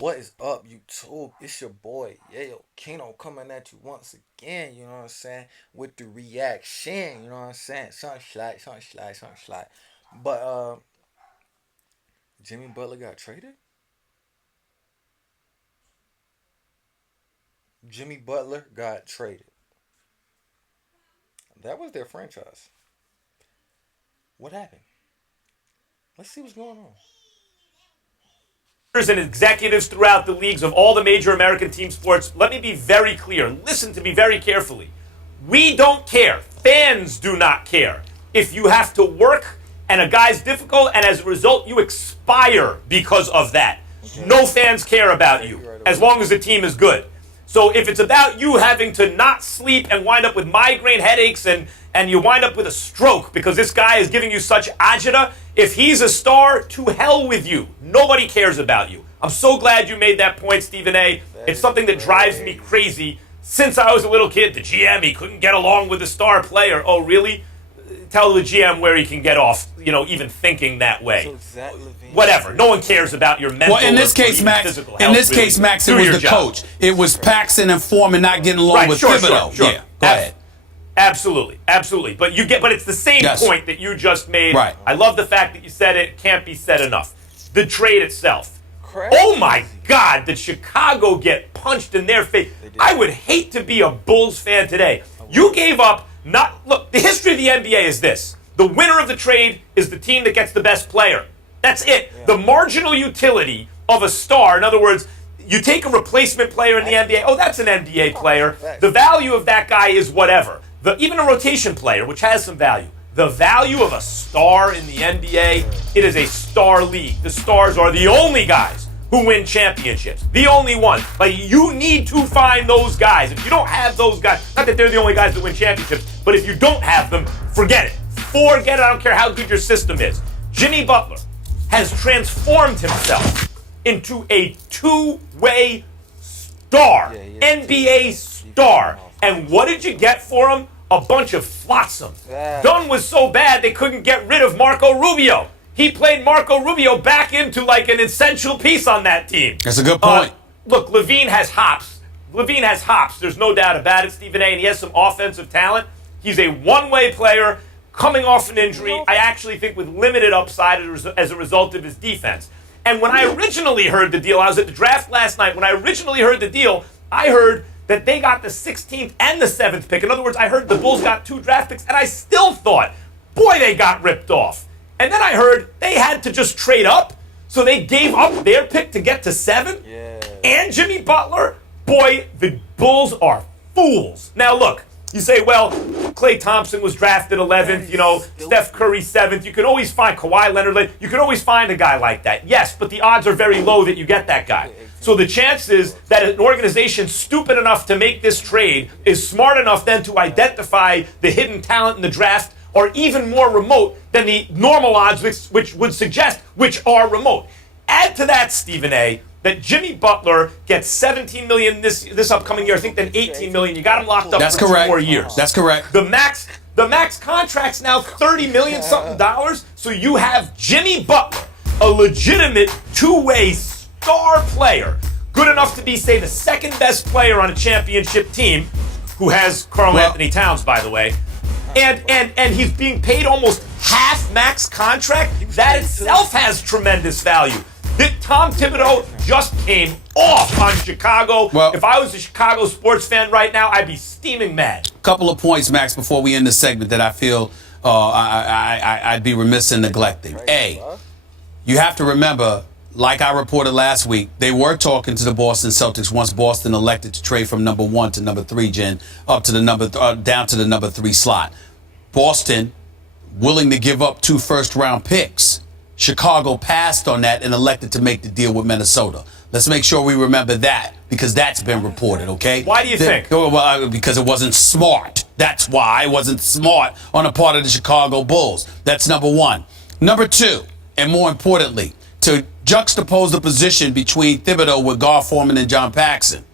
What is up, YouTube? It's your boy, Yayo Kino, coming at you once again, you know what I'm saying? With the reaction, you know what I'm saying? Something slide, something slide, something slide. But Jimmy Butler got traded? Jimmy Butler got traded. That was their franchise. What happened? Let's see what's going on. And executives throughout the leagues of all the major American team sports, let me be very clear. Listen to me very carefully. We don't care. Fans do not care. If you have to work and a guy's difficult and as a result you expire because of that, okay, no fans care about you as long as the team is good. So if it's about you having to not sleep and wind up with migraine headaches and you wind up with a stroke because this guy is giving you such agita, if he's a star, to hell with you. Nobody cares about you. I'm so glad you made that point, Stephen A. It's something that drives me crazy. Since I was a little kid, the GM, he couldn't get along with the star player. Oh, really? Tell the GM where he can get off, even thinking that way. Whatever. No one cares about your mental. Well, in this case, Max. In this case, Max, it was the coach. It was Paxson and Foreman not getting along with Thibodeau. Sure. Yeah, go ahead. Absolutely. But it's the same point that you just made. Right. I love the fact that you said it. Can't be said enough. The trade itself. Crazy. Oh my God! Did Chicago get punched in their face? I would hate to be a Bulls fan today. You gave up. Look, the history of the NBA is this. The winner of the trade is the team that gets the best player. That's it. Yeah. The marginal utility of a star, in other words, you take a replacement player in the NBA, oh, that's an NBA player. The value of that guy is whatever. Even a rotation player, which has some value. The value of a star in the NBA, it is a star league. The stars are the only guys who win championships. The only one. You need to find those guys. If you don't have those guys, not that they're the only guys that win championships, but if you don't have them, forget it. Forget it. I don't care how good your system is. Jimmy Butler has transformed himself into a two-way star, NBA star. And what did you get for him? A bunch of flotsam. Dunn was so bad they couldn't get rid of Marco Rubio. He played Marco Rubio back into an essential piece on that team. That's a good point. Look, Levine has hops. There's no doubt about it, Stephen A. And he has some offensive talent. He's a one-way player coming off an injury. I actually think with limited upside as a result of his defense. And when I originally heard the deal, I was at the draft last night. When I originally heard the deal, I heard that they got the 16th and the 7th pick. In other words, I heard the Bulls got 2 draft picks, and I still thought, boy, they got ripped off. And then I heard they had to just trade up, so they gave up their pick to get to 7. Yeah. And Jimmy Butler. Boy, the Bulls are fools. Now look, you say, well, Klay Thompson was drafted 11th, Steph Curry 7th. You can always find Kawhi Leonard. You can always find a guy like that. Yes, but the odds are very low that you get that guy. So the chances that an organization stupid enough to make this trade is smart enough then to identify the hidden talent in the draft are even more remote than the normal odds, which would suggest which are remote. Add to that, Stephen A., that Jimmy Butler gets $17 million this upcoming year. I think then $18 million. You got him locked up for 2 more years. That's correct. The max contract's now $30 million something dollars. So you have Jimmy Butler, a legitimate two-way star player, good enough to be, say, the second best player on a championship team, who has Karl Anthony Towns, by the way. And he's being paid almost half max contract. That itself has tremendous value. Tom Thibodeau just came off on Chicago. Well, if I was a Chicago sports fan right now, I'd be steaming mad. Couple of points, Max, before we end the segment that I feel I'd be remiss in neglecting. A, you have to remember, like I reported last week, they were talking to the Boston Celtics once Boston elected to trade from number 1 to number 3, Jen, up to the down to the number 3 slot. Boston willing to give up 2 first-round picks. Chicago passed on that and elected to make the deal with Minnesota. Let's make sure we remember that, because that's been reported, okay? Why do you think? Well, because it wasn't smart. That's why it wasn't smart on the part of the Chicago Bulls. That's number 1. Number 2, and more importantly, to juxtapose the position between Thibodeau with Gar Forman and John Paxson.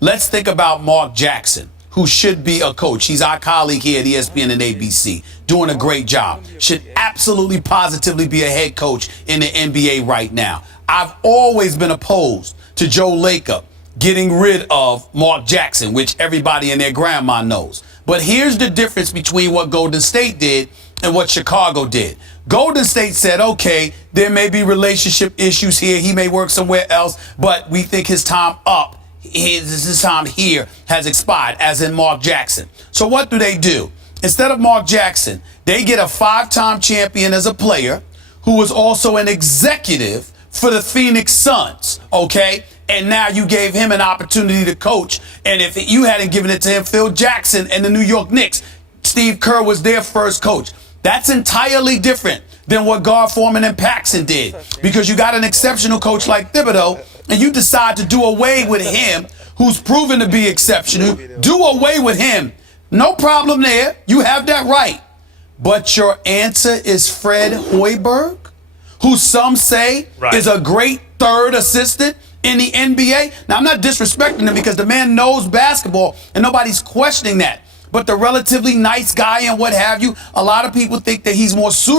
Let's think about Mark Jackson, who should be a coach. He's our colleague here at ESPN and ABC, doing a great job. Should absolutely positively be a head coach in the NBA right now. I've always been opposed to Joe Lacob getting rid of Mark Jackson, which everybody and their grandma knows. But here's the difference between what Golden State did and what Chicago did. Golden State said, okay, there may be relationship issues here. He may work somewhere else, but we think his time up, his time here has expired, as in Mark Jackson. So what do? Instead of Mark Jackson, they get a 5-time champion as a player who was also an executive for the Phoenix Suns, okay? And now you gave him an opportunity to coach. And if you hadn't given it to him, Phil Jackson and the New York Knicks, Steve Kerr was their first coach. That's entirely different than what Gar Forman and Paxson did, because you got an exceptional coach like Thibodeau, and you decide to do away with him, who's proven to be exceptional. Do away with him. No problem there. You have that right. But your answer is Fred Hoiberg, who some say is a great third assistant in the NBA. Now, I'm not disrespecting him because the man knows basketball and nobody's questioning that. But the relatively nice guy and what have you, a lot of people think that he's more suitable